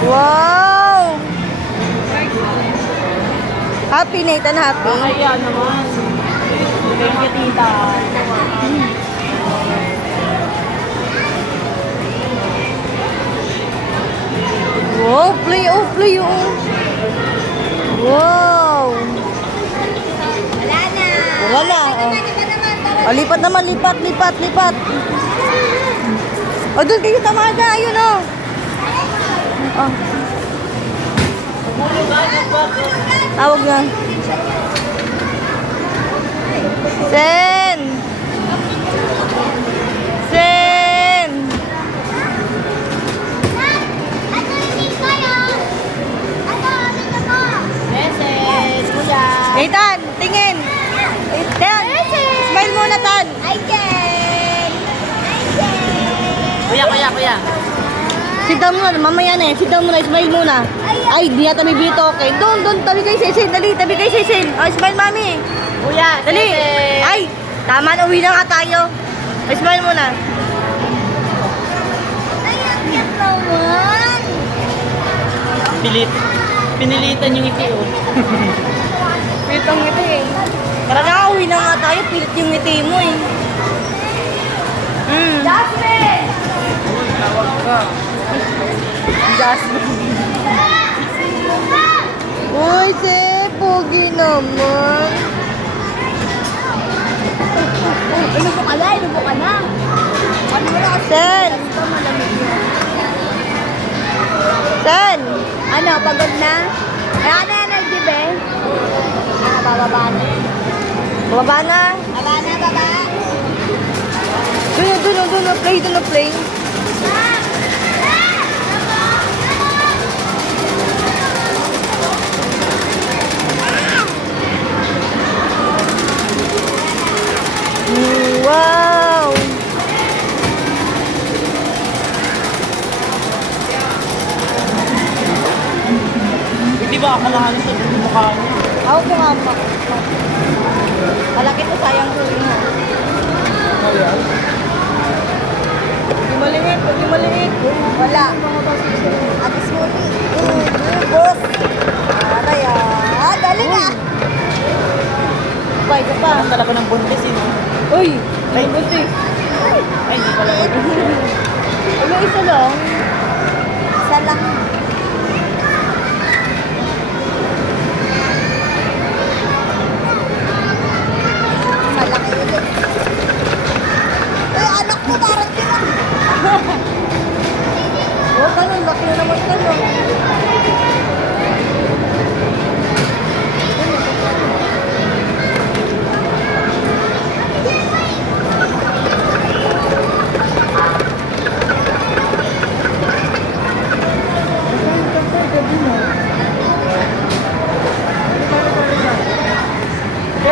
Wow! Happy, Nathan, happy. Kaya naman. Thank you, tita. Wow, play, oh, play, oh. Wow! Wala na. Wala, oh. Oh, lipat naman, lipat, lipat, lipat. Oh, doon kayo tamaga, ayun, oh. Oh. Tawag na. Sen! Sen! Ano yung kayo? Ano, dito mo? Message, kuya. Nathan, tingin! Tan! Smile muna, Tan! Ay, Jen! Ay, Jen! Kuya. Sit down muna, mamaya na eh. Sit down muna, smile muna. Ay, di yata may bito, okay. Doon, tabi kay Cecil, dali, tabi kay Cecil. Oh, smile, mami. Kuya, Dali. message. Ay, tama na, uwi na nga tayo. Oh, smile muna. Ay, ang cute naman! Pinilitan yung ngiti, oh. Pilit ang ngiti eh. Tara na, uwi na nga tayo. Pilit yung ngiti mo eh. Jasmine! Jasmine. Uy, se, pogi naman. Inubo ka na. Ano mo na? Sen! Ito malamig yun. Sen! Ano, pagod na? Ay, ano yan, Aljibe? Bababa na. Baba na. Baba na, baba. Doon na play. Wow! Hindi ba akalahanin sa mukha niya? Ako po nga pa. Malaki to, sayang ko rin. Hindi maliit. Wala. Atis mo ni. Boss. Aray ah. Galing ah. Isa pa. Ang talaga ng buntis, eh, no? Uy! Ay, buntis. Ay, hindi pala. Ano isa lang? Isa lang. Malaki ulit. Eh, anak mo parang tirang. Oh, ganun. Laki na naman ganun.